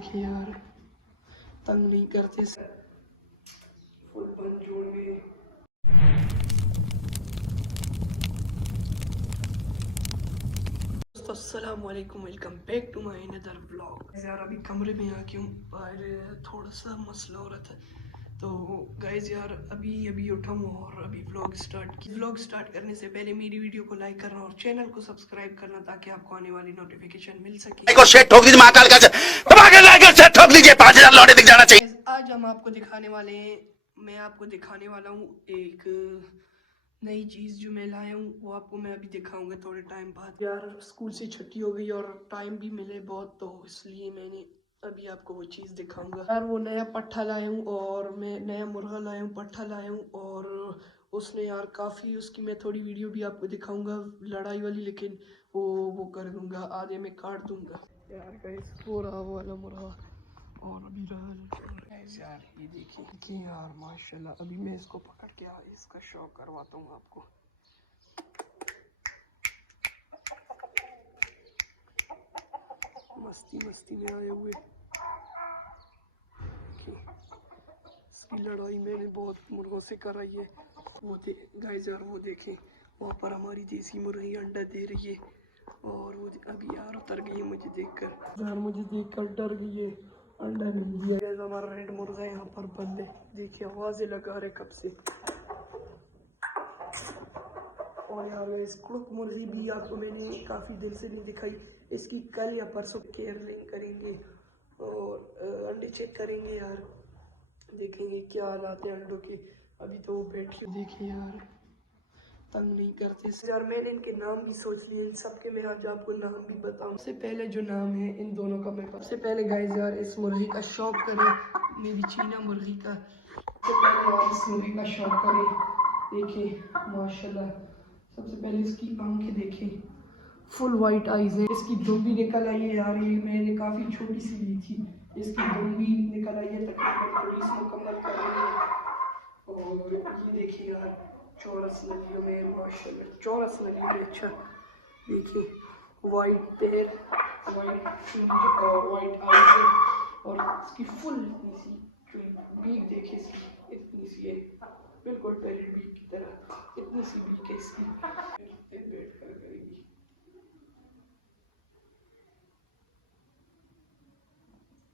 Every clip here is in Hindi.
देखिए यार, तंग नहीं करते, फुल बंद जोड़ में। दोस्तों अस्सलाम वालेकुम, welcome back to my another vlog. यार अभी कमरे में आ गया हूँ, बाहर थोड़ा सा मसला हो रहा था तो गाइज यार अभी उठा हूँ और अभी व्लॉग स्टार्ट करने से पहले मेरी वीडियो को लाइक करना और चैनल को सब्सक्राइब करना ताकि आपको आने वाली नोटिफिकेशन मिल सके। ठोक दीजिए महाकाल का ठोक दीजिए 5000 लौटे दिख जाना चाहिए। आज हम आपको दिखाने वाले हैं, मैं आपको दिखाने वाला हूँ एक नई चीज़ जो मैं लाया हूँ, वो आपको मैं अभी दिखाऊंगा थोड़े टाइम बाद। यार स्कूल से छुट्टी हो गई और टाइम भी मिले बहुत, तो इसलिए मैंने अभी आपको वो चीज़ दिखाऊंगा। यार वो नया पट्ठा लाया हूँ और मैं नया मुर्गा लाया हूँ, पट्ठा लाया हूँ और उसने यार काफ़ी, उसकी मैं थोड़ी वीडियो भी आपको दिखाऊंगा लड़ाई वाली, लेकिन वो कर दूंगा, आधे में काट दूंगा। यार गाइस वो रहा वो वाला मुर्गा और अभी यार ये देखिए यार माशाल्लाह। अभी मैं इसको पकड़ के इसका शौक करवाता हूँ आपको। मस्ती में आए हुए, इसकी लड़ाई मैंने बहुत मुर्गों से कराई है। वो गाइस यार वो देखें, वहाँ पर हमारी देसी मुर्गी अंडा दे रही है और वो अभी यार उतर गई है मुझे देखकर। यार मुझे देखकर डर गई है, अंडा मिल गया। हमारा रेड मुर्गा यहाँ पर बंद है, देखिए आवाजें लगा रहे कब से। और यार इस कुड़क मुर्गी भी आपको मैंने काफ़ी दिन से नहीं दिखाई, इसकी कल या परसों केयरिंग करेंगे और अंडे चेक करेंगे यार, देखेंगे क्या हालात है अंडों के। अभी तो वो बैठ रहे, देखिए यार तंग नहीं करते यार। मैंने इनके नाम भी सोच लिए, इन सब के मैं आज आपको नाम भी बताऊं। सबसे पहले जो नाम है इन दोनों का, मैं सबसे पहले गाइस यार इस मुर्गी का शौक करें, मेरी चीना मुर्गी का। सबसे पहले यार इस मुर्गी का शौक करें, देखिए माशाल्लाह। सबसे पहले इसकी आंखें देखें, फुल वाइट आईज है। इसकी दुम भी निकल आई है यार, ये मैंने काफ़ी छोटी सी ली थी, इसकी दुम भी निकल आई है, तकरीबन 30 मुकम्मल कर रही है। और ये देखिए यार चौरस नदियों में माशाल्लाह, चौरस नदियों में। अच्छा देखिए वाइट पैर, वाइट चूंज और वाइट आईज और इसकी फुल इतनी सी बीक देखिए, इसकी इतनी सी है, बिल्कुल पैरेट बीक की तरह, इतनी सी बीक है इसकी। बैठ कर करेगी,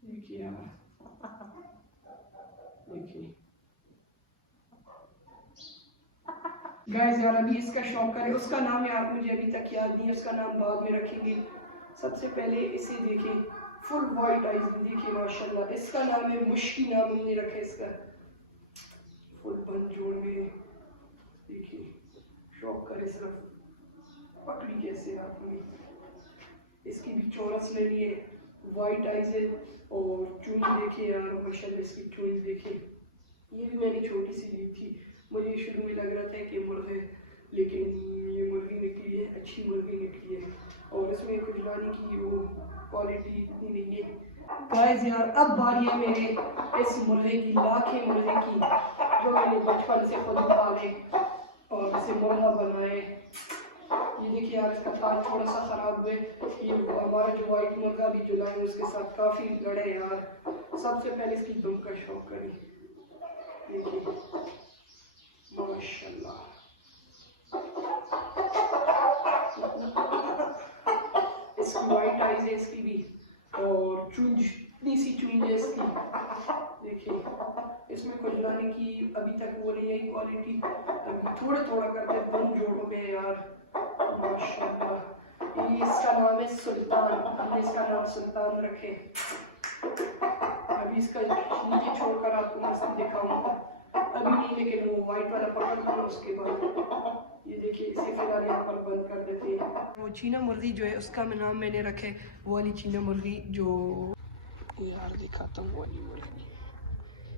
देखिए यार, देखिए गाइस यार अभी इसका शौक करें। उसका नाम यार मुझे अभी तक याद नहीं है, उसका नाम बाद में रखेंगे। सबसे पहले इसे देखें, फुल वाइट आईज देखिए माशाल्लाह। इसका नाम है मुश्की, नाम हमने रखा है इसका, फुल बंद जोड़ में। देखिए शौक करे सिर्फ, पकड़ी कैसे आपने। इसकी भी चौरस में भी है, वाइट आईज है और चूंज देखिए यार माशाल्लाह, इसकी चूंज देखिए। ये भी मैंने छोटी सी ली थी, मुझे शुरू में लग रहा था कि मुर्गे, लेकिन ये मुर्गी निकली है, अच्छी मुर्गी निकली है और इसमें कुछ लाने की वो क्वालिटी इतनी नहीं है। गाइस यार अब बारी है मेरे इस मुर्गे की, लाखे मुर्गे की, जो मैंने बचपन से खुद पाले और इसे मुर्गा बनाए। ये देखिए यार इसका ताज थोड़ा सा खराब हुए, ये हमारा जो वाइट मुर्गा भी जो लाए उसके साथ काफ़ी लड़े यार। सबसे पहले इसकी दुम का शौक करें, देखिए माशाल्लाह। इसकी वाइट आईज है इसकी भी और चूंज, इतनी सी चूंज है इसकी, देखिए। इसमें कुछ लाने की अभी तक वो नहीं है क्वालिटी, अभी थोड़ा करते बंद जोड़ों में यार माशाल्लाह। ये इसका नाम है सुल्तान, हमने इसका नाम सुल्तान रखे। अभी इसका नीचे छोड़कर आपको मस्ती दिखाऊंगा, अभी नहीं लेकिन वो वाइट वाला पकड़ दूंगा उसके बाद। ये देखिए इसे फिलहाल यहाँ पर बंद कर देते हैं। वो चीना मुर्गी जो है उसका नाम मैंने रखे, वो वाली चीना मुर्गी जो यार दिखाता हूँ, वाली मुर्गी,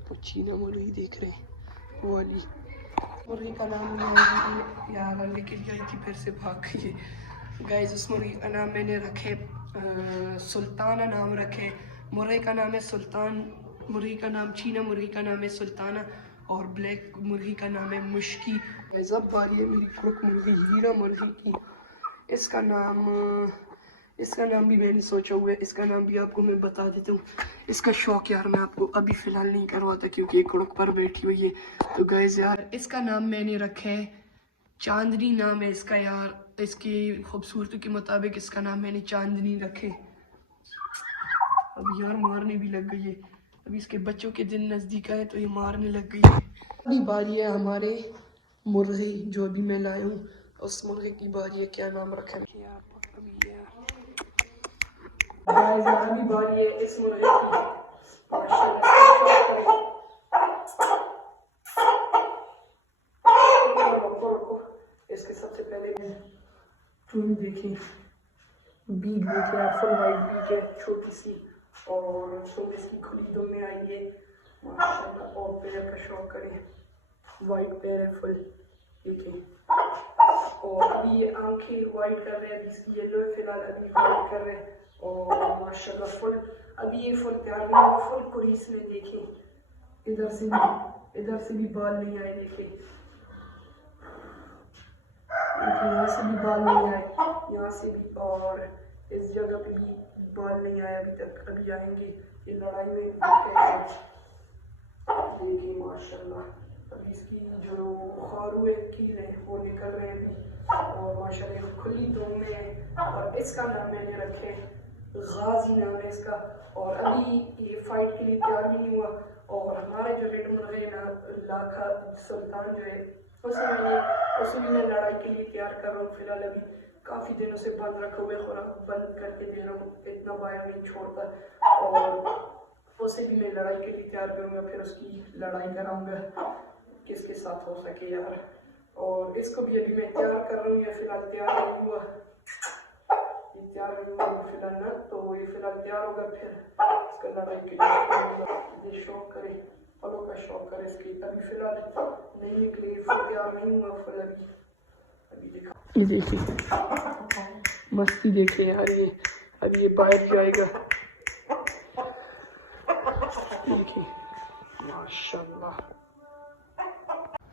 वो चीना मुर्गी देख रहे हैं, वो वाली मुर्गी का नाम यार लेके गई थी, फिर से भाग गई। गाइस उस मुर्गी का नाम मैंने रखे सुल्ताना नाम रखे। मुर्गे का नाम है सुल्तान, मुर्गी का नाम, चीना मुर्गी का नाम है सुल्ताना और ब्लैक मुर्गी का नाम है मुश्की। गाइस अब बारी है मेरी कुड़क मुर्गी, हीरा मुर्गी की। इसका नाम इसका नाम भी मैंने सोचा हुआ है, इसका नाम भी आपको मैं बता देता हूँ। इसका शौक यार मैं आपको अभी फ़िलहाल नहीं करवाता क्योंकि एक कुड़क पर बैठी हुई है। तो गाइस यार इसका नाम मैंने रखा है चांदनी, नाम है इसका यार। इसकी खूबसूरती के मुताबिक इसका नाम मैंने चांदनी रखे। अब यार मारने भी लग गई है, अभी इसके बच्चों के दिन नज़दीक आए तो ये मारने लग गई है। अभी बारी है हमारे मुर्गे जो अभी मैं लाया हूँ, उस मुर्गे की बारी है। क्या नाम रखा है अभी यार अभी बारी है इस मुर्गे की। इसके सबसे पहले चूड़ी देखें, बीक देखें आप, फुल वाइट बीक है छोटी सी, और सुन इसकी खुली दम में आई है माशाल्लाह। और पैर का शौक करें, वाइट पैर है फुल देखें। और अभी ये आंखें वाइट कर रहे हैं, अभी इसकी येलो है फिलहाल, अभी वाइट कर रहे हैं और माशाल्लाह फुल। अभी ये फुल तैयार नहीं हुआ, फुल कुरीस में देखें। इधर से भी बाल नहीं आए देखें, यहाँ से भी बाल नहीं आए, यहाँ से भी, और इस जगह पे भी बाल नहीं आए अभी तक, अभी आएंगे। ये लड़ाई में देखिए माशाल्लाह। अभी इसकी जो खारू है कील है वो निकल रहे हैं अभी, और माशाल्लाह खुली दम में है। और इसका नाम मैंने रखे गाजी नाम है इसका। और अभी ये फाइट के लिए तैयार नहीं हुआ। और हमारे जो रेड मुर्गे ना लाखा सुल्तान जो है उसे भी मैं लड़ाई के लिए तैयार कर रहा हूँ। फिलहाल अभी काफ़ी दिनों से बंद रखे हुए, खुराक बंद करके दे रहा हूँ, इतना बाहर नहीं छोड़ता। और उसे भी मैं लड़ाई के लिए तैयार करूँगा, फिर उसकी लड़ाई कराऊँगा किसके साथ हो सके यार। और इसको भी अभी मैं तैयार कर रहा हूँ, ये फिलहाल तैयार नहीं हुआ, ये तैयार नहीं हुआ फिलहाल ना, तो ये फिलहाल तैयार होगा फिर इसका लड़ाई के लिए शौक करे, फलों का शौक करे इसकी। अभी फिलहाल नहीं निकली, फल तैयार नहीं हुआ फल अभी देखा। ये देखिए मस्ती देखे यार, ये अभी ये बाहर जाएगा देखिए माशाल्लाह।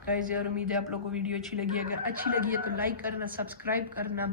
गाइस यार उम्मीद है आप लोगों को वीडियो अच्छी लगी। अगर अच्छी लगी है तो लाइक करना, सब्सक्राइब करना।